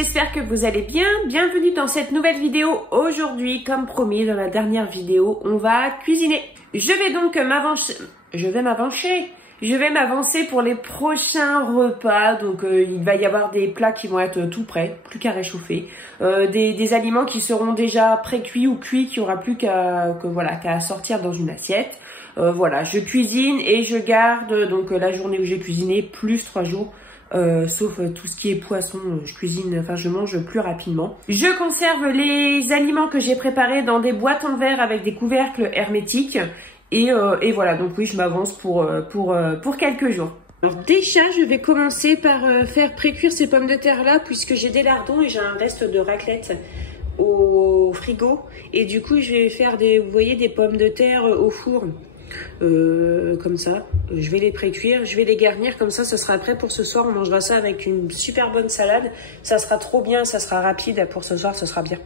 j'espère que vous allez bien. Bienvenue dans cette nouvelle vidéo. Aujourd'hui, comme promis dans la dernière vidéo, on va cuisiner. Je vais donc m'avancer pour les prochains repas. Donc il va y avoir des plats qui vont être tout prêts, plus qu'à réchauffer. Des aliments qui seront déjà pré-cuits ou cuits, qui aura plus qu'à sortir dans une assiette. Voilà, je cuisine et je garde donc la journée où j'ai cuisiné plus 3 jours. Sauf tout ce qui est poisson, je mange plus rapidement. Je conserve les aliments que j'ai préparés dans des boîtes en verre avec des couvercles hermétiques. Et voilà, donc oui, je m'avance pour quelques jours. Alors déjà, je vais commencer par faire pré-cuire ces pommes de terre là, puisque j'ai des lardons et j'ai un reste de raclette au frigo. Et du coup, je vais faire des pommes de terre au four. Comme ça, je vais les pré-cuire, je vais les garnir comme ça, ce sera prêt pour ce soir. On mangera ça avec une super bonne salade, ça sera trop bien, ça sera rapide pour ce soir, ce sera bien.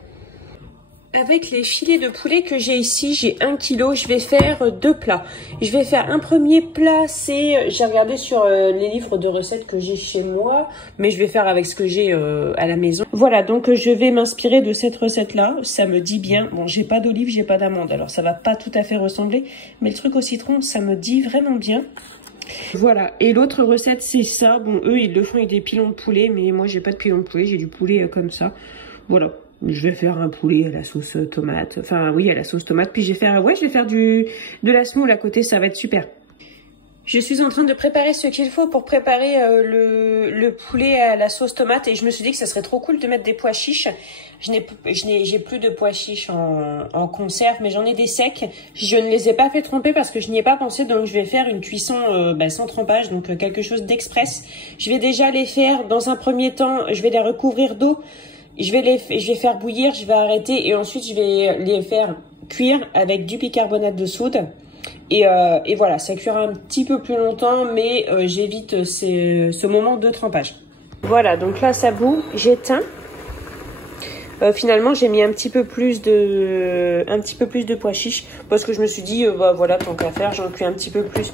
Avec les filets de poulet que j'ai ici, j'ai 1 kg, je vais faire 2 plats. Je vais faire un premier plat, j'ai regardé sur les livres de recettes que j'ai chez moi, mais je vais faire avec ce que j'ai à la maison. Voilà, donc je vais m'inspirer de cette recette-là, ça me dit bien. Bon, j'ai pas d'olive, j'ai pas d'amande, alors ça va pas tout à fait ressembler, mais le truc au citron, ça me dit vraiment bien. Voilà, et l'autre recette, c'est ça. Bon, eux, ils le font avec des pilons de poulet, mais moi, j'ai pas de pilons de poulet, j'ai du poulet comme ça. Voilà. Je vais faire un poulet à la sauce tomate. Enfin, oui, à la sauce tomate. Puis je vais faire de la semoule à côté. Ça va être super. Je suis en train de préparer ce qu'il faut pour préparer le poulet à la sauce tomate. Et je me suis dit que ça serait trop cool de mettre des pois chiches. J'ai plus de pois chiches en conserve, mais j'en ai des secs. Je ne les ai pas fait tremper parce que je n'y ai pas pensé. Donc, je vais faire une cuisson sans trempage. Donc, quelque chose d'express. Je vais déjà les faire dans un premier temps. Je vais les recouvrir d'eau. Je vais faire bouillir, je vais arrêter et ensuite je vais les faire cuire avec du bicarbonate de soude. Et voilà, ça cuira un petit peu plus longtemps, mais j'évite ce moment de trempage. Voilà, donc là ça bout, j'éteins. Finalement j'ai mis un petit peu plus de pois chiches parce que je me suis dit, voilà, tant qu'à faire, j'en cuis un petit peu plus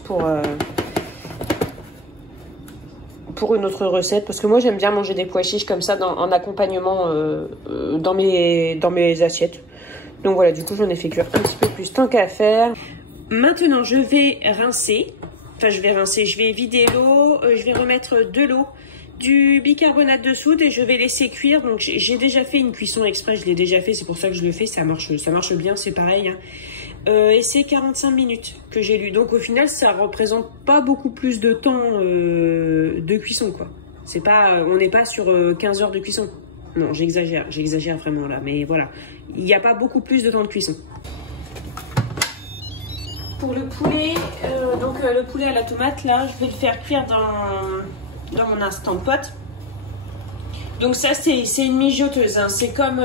pour une autre recette, parce que moi j'aime bien manger des pois chiches comme ça en accompagnement dans mes assiettes. Donc voilà, du coup j'en ai fait cuire un petit peu plus tant qu'à faire. Maintenant je vais rincer, je vais vider l'eau, je vais remettre de l'eau, du bicarbonate de soude et je vais laisser cuire. Donc j'ai déjà fait une cuisson express, je l'ai déjà fait, c'est pour ça que je le fais, ça marche bien, c'est pareil, hein. Et c'est 45 minutes que j'ai lu. Donc au final, ça représente pas beaucoup plus de temps de cuisson, quoi. C'est pas, on n'est pas sur 15 heures de cuisson. Non, j'exagère vraiment là. Mais voilà, il n'y a pas beaucoup plus de temps de cuisson. Pour le poulet, le poulet à la tomate, là, je vais le faire cuire dans mon Instant Pot. Donc ça, c'est une mijoteuse, hein. C'est comme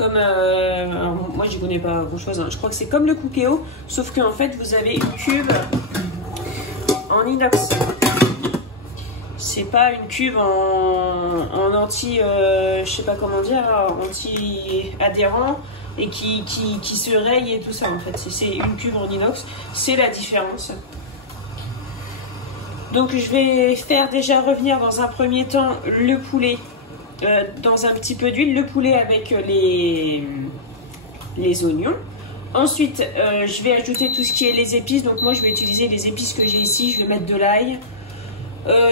alors moi je connais pas grand chose, hein. Je crois que c'est comme le Cookéo, sauf qu'en fait vous avez une cuve en inox. C'est pas une cuve en anti, je sais pas comment dire, anti adhérent et qui se raye et tout ça en fait. C'est une cuve en inox, c'est la différence. Donc je vais faire déjà revenir dans un premier temps le poulet. Dans un petit peu d'huile, le poulet avec les oignons. Ensuite, je vais ajouter tout ce qui est les épices. Donc moi, je vais utiliser les épices que j'ai ici. Je vais mettre de l'ail.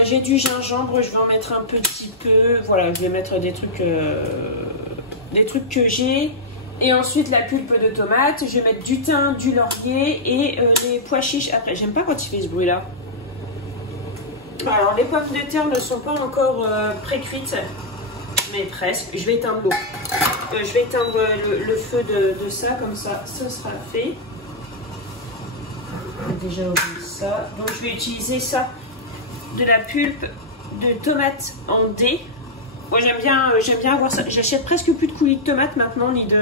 J'ai du gingembre, je vais en mettre un petit peu. Voilà, je vais mettre des trucs que j'ai. Et ensuite, la pulpe de tomate. Je vais mettre du thym, du laurier et les pois chiches. Après, j'aime pas quand il fait ce bruit-là. Alors, les pommes de terre ne sont pas encore pré-cuites. Mais presque. Je vais éteindre l'eau. Je vais éteindre le feu de ça, comme ça, ce sera fait. Déjà ouvrir ça. Donc je vais utiliser ça, de la pulpe de tomate en dés. Moi j'aime bien avoir ça. J'achète presque plus de coulis de tomate maintenant, ni du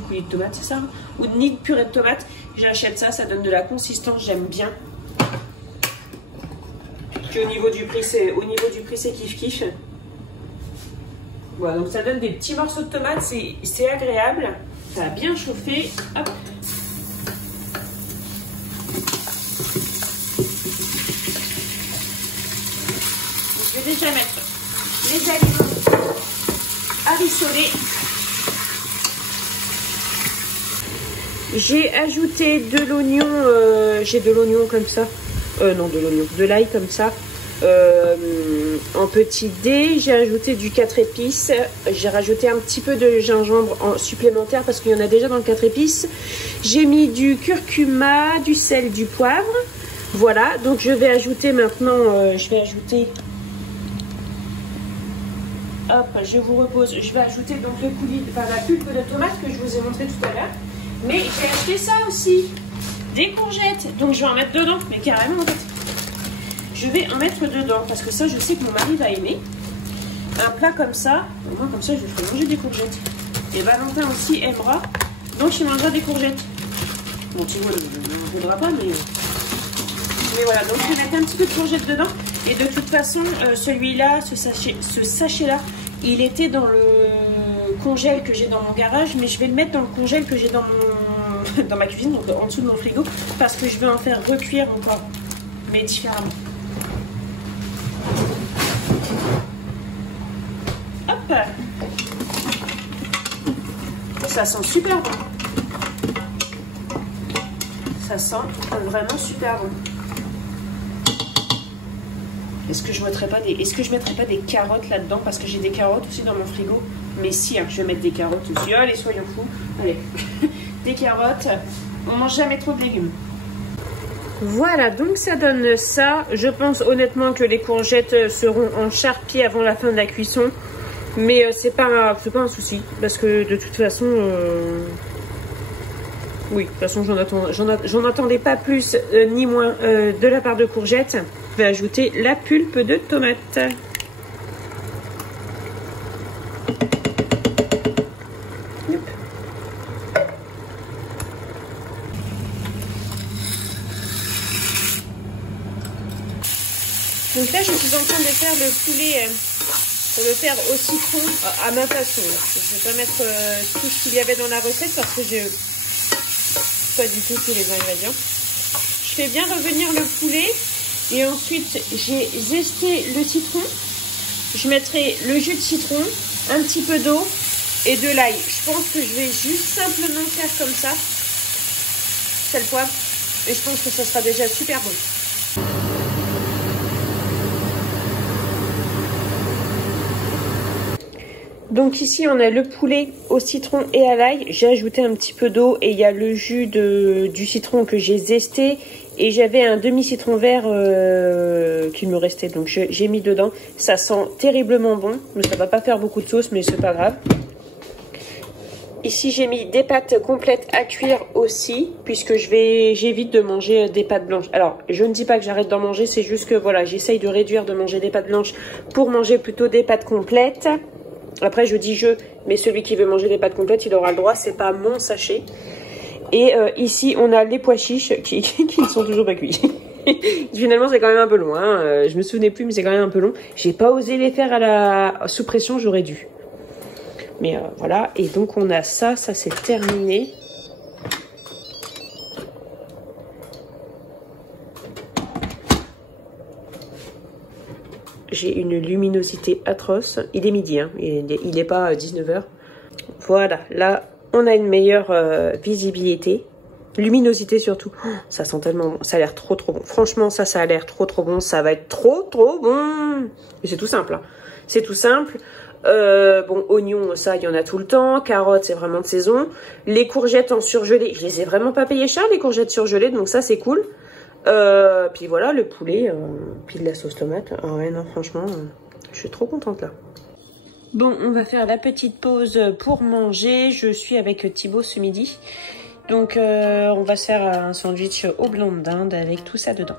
coulis de tomate, c'est ça, ou ni de purée de tomate. J'achète ça, ça donne de la consistance, j'aime bien. Puis au niveau du prix, c'est kiff. Voilà, donc ça donne des petits morceaux de tomates, c'est agréable. Ça a bien chauffé. Hop. Je vais déjà mettre les aliments à rissoler. J'ai ajouté de l'oignon, j'ai de l'oignon comme ça, non de l'oignon, de l'ail comme ça, en petits dés. J'ai ajouté du 4 épices, j'ai rajouté un petit peu de gingembre en supplémentaire parce qu'il y en a déjà dans le 4 épices. J'ai mis du curcuma, du sel, du poivre. Voilà, donc je vais ajouter maintenant, hop, je vous repose, je vais ajouter donc le coulis, enfin la pulpe de tomate que je vous ai montré tout à l'heure. Mais j'ai acheté ça aussi, des courgettes, donc je vais en mettre dedans, mais carrément en fait. Je vais en mettre dedans, parce que ça je sais que mon mari va aimer. Un plat comme ça, au moins comme ça je lui ferai manger des courgettes. Et Valentin aussi aimera, donc il mangera des courgettes. Bon, Thibaut ne voudra pas, mais voilà, donc je vais mettre un petit peu de courgettes dedans. Et de toute façon, celui-là, ce sachet-là, il était dans le congèle que j'ai dans mon garage, mais je vais le mettre dans le congèle que j'ai dans ma cuisine, donc en dessous de mon frigo, parce que je vais en faire recuire encore, mais différemment. Hop, ça sent super bon. Ça sent vraiment super bon. Est-ce que je mettrais pas des carottes là-dedans, parce que j'ai des carottes aussi dans mon frigo. Mais si, hein, je vais mettre des carottes aussi. Allez, soyons fous. Allez, des carottes. On mange jamais trop de légumes. Voilà, donc ça donne ça. Je pense honnêtement que les courgettes seront en charpie avant la fin de la cuisson. Mais c'est pas un souci, parce que de toute façon... Oui, de toute façon, j'en attendais pas plus ni moins de la part de courgettes. Je vais ajouter la pulpe de tomate. Donc là, je suis en train de faire le poulet, pour le faire au citron à ma façon. Je ne vais pas mettre tout ce qu'il y avait dans la recette parce que je pas du tout tous les ingrédients. Je fais bien revenir le poulet et ensuite j'ai zesté le citron. Je mettrai le jus de citron, un petit peu d'eau et de l'ail. Je pense que je vais juste simplement faire comme ça, sel, poivre, et je pense que ça sera déjà super bon. Donc ici on a le poulet au citron et à l'ail. J'ai ajouté un petit peu d'eau et il y a le jus du citron que j'ai zesté. Et j'avais un demi-citron vert qu'il me restait, donc j'ai mis dedans. Ça sent terriblement bon, mais ça va pas faire beaucoup de sauce, mais c'est pas grave. Ici j'ai mis des pâtes complètes à cuire aussi, puisque j'évite de manger des pâtes blanches. Alors je ne dis pas que j'arrête d'en manger, c'est juste que voilà, j'essaye de réduire de manger des pâtes blanches pour manger plutôt des pâtes complètes. Après je dis mais celui qui veut manger des pâtes complètes, il aura le droit, c'est pas mon sachet. Et ici on a les pois chiches qui ne sont toujours pas cuits. Finalement c'est quand même un peu long, hein. Je me souvenais plus mais c'est quand même un peu long. J'ai pas osé les faire à la sous pression, j'aurais dû. Mais voilà, et donc on a ça c'est terminé. J'ai une luminosité atroce. Il est midi, hein. Il n'est pas 19 h. Voilà, là, on a une meilleure visibilité. Luminosité surtout. Oh, ça sent tellement bon. Ça a l'air trop bon. Franchement, ça a l'air trop bon. Ça va être trop bon. Et c'est tout simple, hein. C'est tout simple. Bon, oignons, ça, il y en a tout le temps. Carottes, c'est vraiment de saison. Les courgettes en surgelé, je les ai vraiment pas payées cher, les courgettes surgelées, donc ça, c'est cool. Puis voilà, le poulet, puis de la sauce tomate. Ah ouais, non, franchement, je suis trop contente là. Bon, on va faire la petite pause pour manger. Je suis avec Thibaut ce midi. Donc, on va se faire un sandwich au blanc de dinde avec tout ça dedans.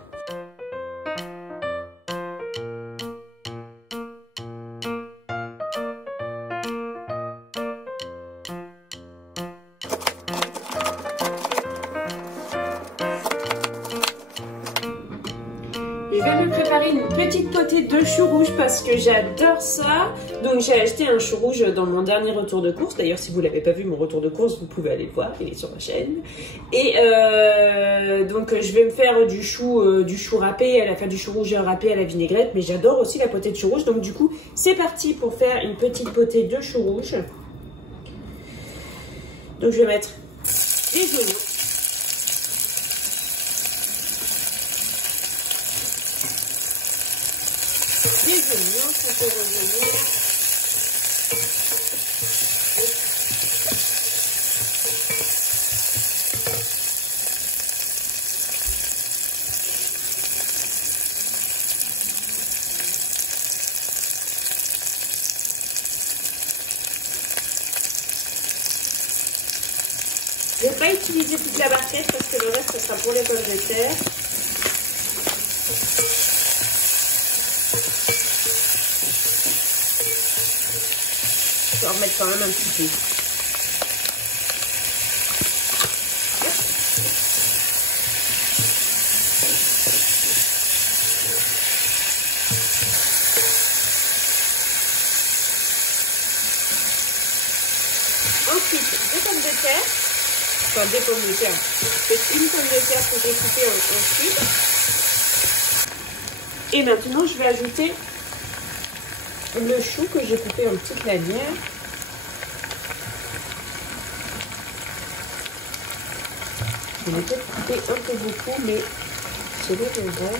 Je vais me préparer préparer une petite potée de chou rouge parce que j'adore ça. Donc j'ai acheté un chou rouge dans mon dernier retour de course. D'ailleurs, si vous l'avez pas vu, mon retour de course, vous pouvez aller le voir, il est sur ma chaîne. Et donc je vais me faire du chou râpé, du chou rouge râpé à la vinaigrette. Mais j'adore aussi la potée de chou rouge. Donc du coup, c'est parti pour faire une petite potée de chou rouge. Donc je vais mettre des oignons. Des oignons, sont oignons. Je ne vais pas utiliser toute la barquette parce que le reste, ça sera pour les pommes de terre. Je vais en remettre quand même un petit peu. Ensuite, des pommes de terre. Enfin, des pommes de terre. C'est une pomme de terre que j'ai coupée en cubes. Et maintenant, je vais ajouter le chou que j'ai coupé en petites lanières. Je l'ai peut-être coupé un peu beaucoup, mais c'est le raison.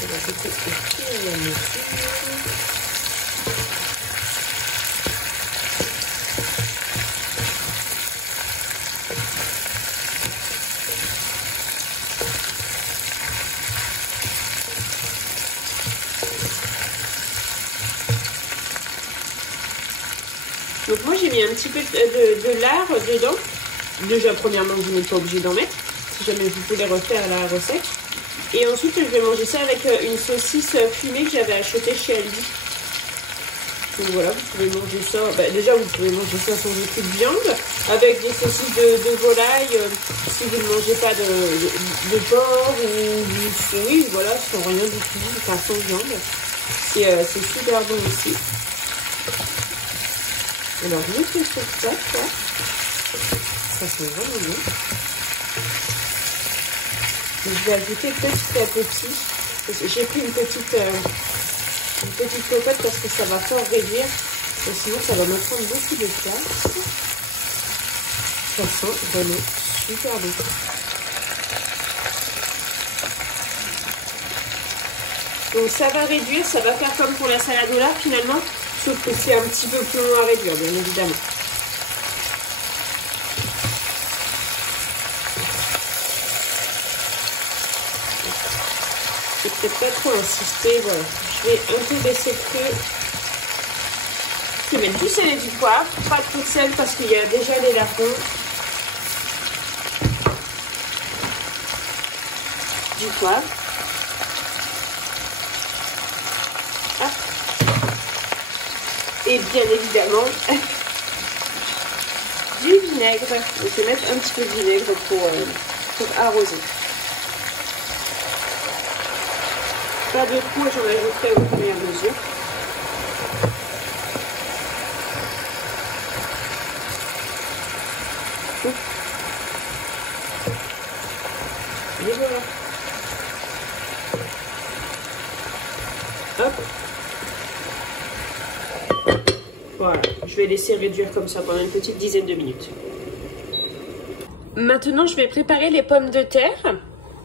Je vais ajouter au fur et à mesure. Donc moi j'ai mis un petit peu de lard dedans. Déjà premièrement vous n'êtes pas obligé d'en mettre si jamais vous voulez refaire la recette. Et ensuite je vais manger ça avec une saucisse fumée que j'avais achetée chez Aldi. Donc voilà, vous pouvez manger ça. Bah, déjà vous pouvez manger ça sans aucune viande. Avec des saucisses de volaille. Si vous ne mangez pas de porc ou oui voilà, sans rien du tout, enfin sans viande. C'est super bon aussi. Alors, je fais ça, ça sent vraiment bon. Donc, je vais ajouter petit à petit. J'ai pris une petite cocotte parce que ça va fort réduire. Et sinon, ça va me prendre beaucoup de place. Ça sent vraiment super bon. Donc, ça va réduire, ça va faire comme pour la salade au lard finalement. Sauf que c'est un petit peu plus long à réduire, bien évidemment. Je vais peut-être pas trop insister, voilà. Je vais un peu baisser le feu. Je vais mettre du sel et du poivre, pas trop de sel parce qu'il y a déjà les lardons. Du poivre. Et bien évidemment, du vinaigre. Je vais mettre un petit peu de vinaigre pour arroser. Pas de trop, j'en ajouterai au fur et à mesure. Et voilà. Hop. Voilà, je vais laisser réduire comme ça pendant une petite dizaine de minutes. Maintenant, je vais préparer les pommes de terre.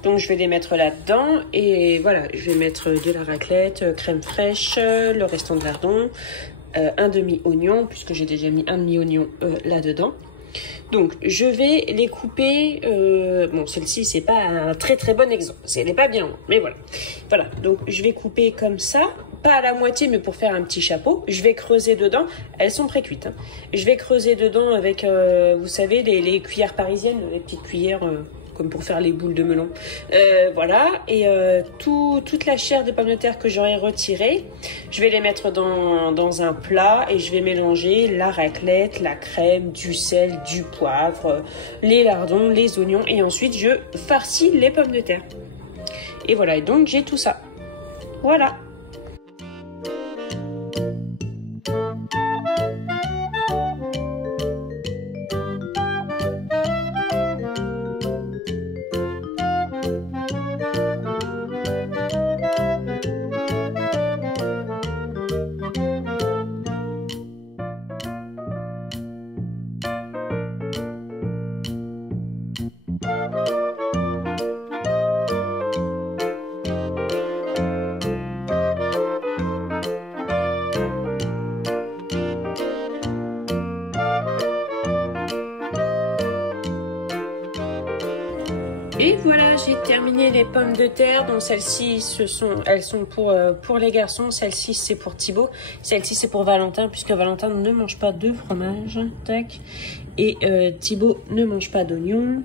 Donc, je vais les mettre là-dedans. Et voilà, je vais mettre de la raclette, crème fraîche, le restant de lardon, un demi-oignon, puisque j'ai déjà mis un demi-oignon là-dedans. Donc, je vais les couper. Bon, celle-ci, c'est pas un très très bon exemple. Elle n'est pas bien, mais voilà. Voilà, donc je vais couper comme ça. Pas à la moitié, mais pour faire un petit chapeau. Je vais creuser dedans. Elles sont pré-cuites. Hein. Je vais creuser dedans avec, vous savez, les cuillères parisiennes, les petites cuillères comme pour faire les boules de melon. Voilà. Et toute la chair des pommes de terre que j'aurai retirée, je vais les mettre dans un plat et je vais mélanger la raclette, la crème, du sel, du poivre, les lardons, les oignons. Et ensuite, je farcis les pommes de terre. Et voilà. Et donc, j'ai tout ça. Voilà. Et voilà, j'ai terminé les pommes de terre. Donc celles-ci, elles sont pour les garçons. Celle-ci, c'est pour Thibaut. Celle-ci, c'est pour Valentin, puisque Valentin ne mange pas de fromage. Tac. Et Thibaut ne mange pas d'oignons.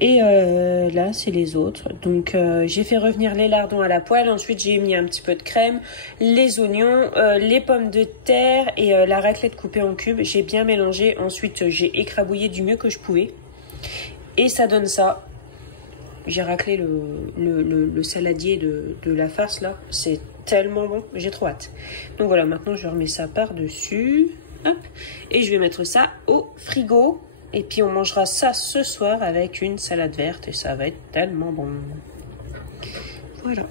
Et là, c'est les autres. Donc, j'ai fait revenir les lardons à la poêle. Ensuite, j'ai mis un petit peu de crème, les oignons, les pommes de terre et la raclette coupée en cubes. J'ai bien mélangé. Ensuite, j'ai écrabouillé du mieux que je pouvais. Et ça donne ça. J'ai raclé le saladier de la farce là. C'est tellement bon. J'ai trop hâte. Donc voilà, maintenant je remets ça par-dessus. Hop. Et je vais mettre ça au frigo. Et puis on mangera ça ce soir avec une salade verte. Et ça va être tellement bon. Voilà.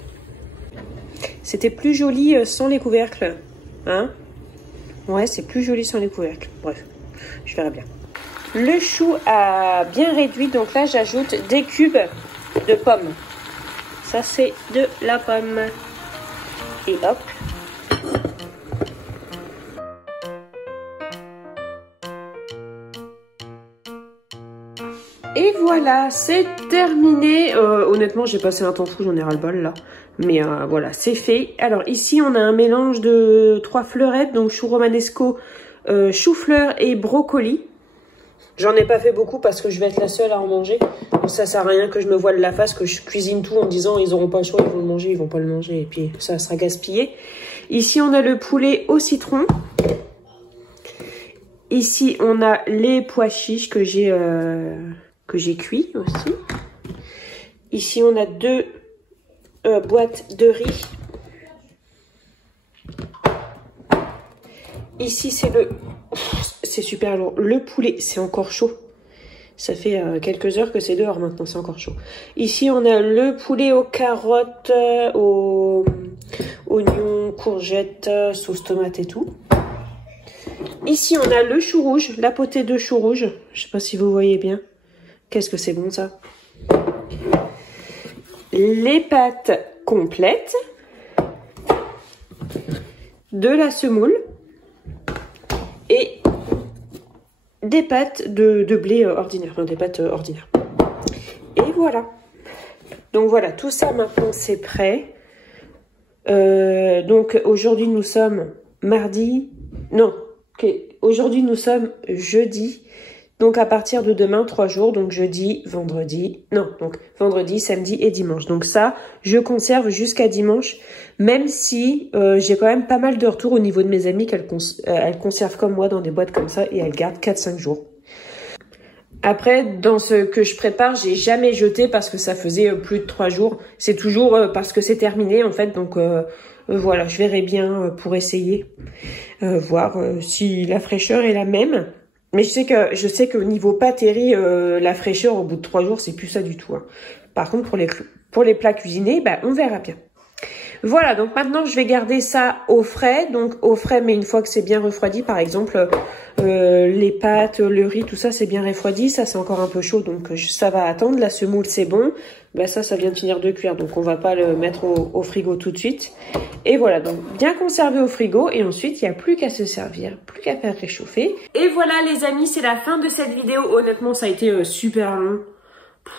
C'était plus joli sans les couvercles. Hein? Ouais, c'est plus joli sans les couvercles. Bref, je verrai bien. Le chou a bien réduit. Donc là, j'ajoute des cubes de pommes. Ça, c'est de la pomme. Et hop. Et voilà, c'est terminé. Honnêtement, j'ai passé un temps fou, j'en ai ras-le-bol là. Mais voilà, c'est fait. Alors ici, on a un mélange de 3 fleurettes. Donc chou romanesco, chou-fleur et brocoli. J'en ai pas fait beaucoup parce que je vais être la seule à en manger. Donc ça sert à rien que je me voile la face, que je cuisine tout en disant ils auront pas le choix, ils vont le manger, ils vont pas le manger. Et puis ça sera gaspillé. Ici, on a le poulet au citron. Ici, on a les pois chiches que j'ai cuits aussi. Ici, on a 2 boîtes de riz. Ici, c'est super lourd. Le poulet, c'est encore chaud. Ça fait quelques heures que c'est dehors maintenant, c'est encore chaud. Ici, on a le poulet aux carottes, aux oignons, courgettes, sauce tomate et tout. Ici, on a le chou rouge, la potée de chou rouge. Je sais pas si vous voyez bien. Qu'est-ce que c'est bon ça. Les pâtes complètes. De la semoule. Et des pâtes de blé ordinaire. Enfin, des pâtes ordinaires. Et voilà. Donc voilà, tout ça maintenant c'est prêt. Donc aujourd'hui nous sommes mardi. Non. Aujourd'hui, nous sommes jeudi. Donc, à partir de demain, 3 jours. Donc, jeudi, vendredi. Non, donc vendredi, samedi et dimanche. Donc, ça, je conserve jusqu'à dimanche. Même si j'ai quand même pas mal de retours au niveau de mes amis qu'elles conservent comme moi dans des boîtes comme ça. Et elles gardent 4-5 jours. Après, dans ce que je prépare, j'ai jamais jeté parce que ça faisait plus de 3 jours. C'est toujours parce que c'est terminé, en fait. Donc, voilà, je verrai bien pour essayer. Voir si la fraîcheur est la même. Mais je sais que au niveau pâtisserie, la fraîcheur au bout de 3 jours, c'est plus ça du tout. Hein. Par contre, pour les plats cuisinés, bah, on verra bien. Voilà, donc maintenant, je vais garder ça au frais. Donc, au frais, mais une fois que c'est bien refroidi, par exemple, les pâtes, le riz, tout ça, c'est bien refroidi. Ça, c'est encore un peu chaud, donc ça va attendre. La semoule, c'est bon. Bah, ça vient de finir de cuire, donc on va pas le mettre au frigo tout de suite. Et voilà, donc bien conservé au frigo. Et ensuite, il n'y a plus qu'à se servir, plus qu'à faire réchauffer. Et voilà, les amis, c'est la fin de cette vidéo. Honnêtement, ça a été super long.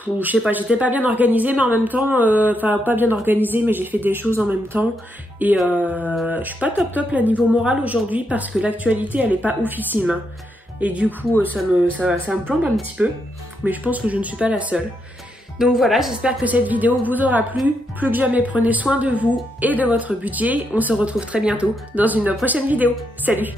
Je sais pas, j'étais pas bien organisée, mais en même temps, enfin pas bien organisée, mais j'ai fait des choses en même temps. Et je suis pas top là niveau moral aujourd'hui parce que l'actualité elle est pas oufissime. Hein. Et du coup ça me plombe un petit peu, mais je pense que je ne suis pas la seule. Donc voilà, j'espère que cette vidéo vous aura plu. Plus que jamais, prenez soin de vous et de votre budget. On se retrouve très bientôt dans une prochaine vidéo. Salut!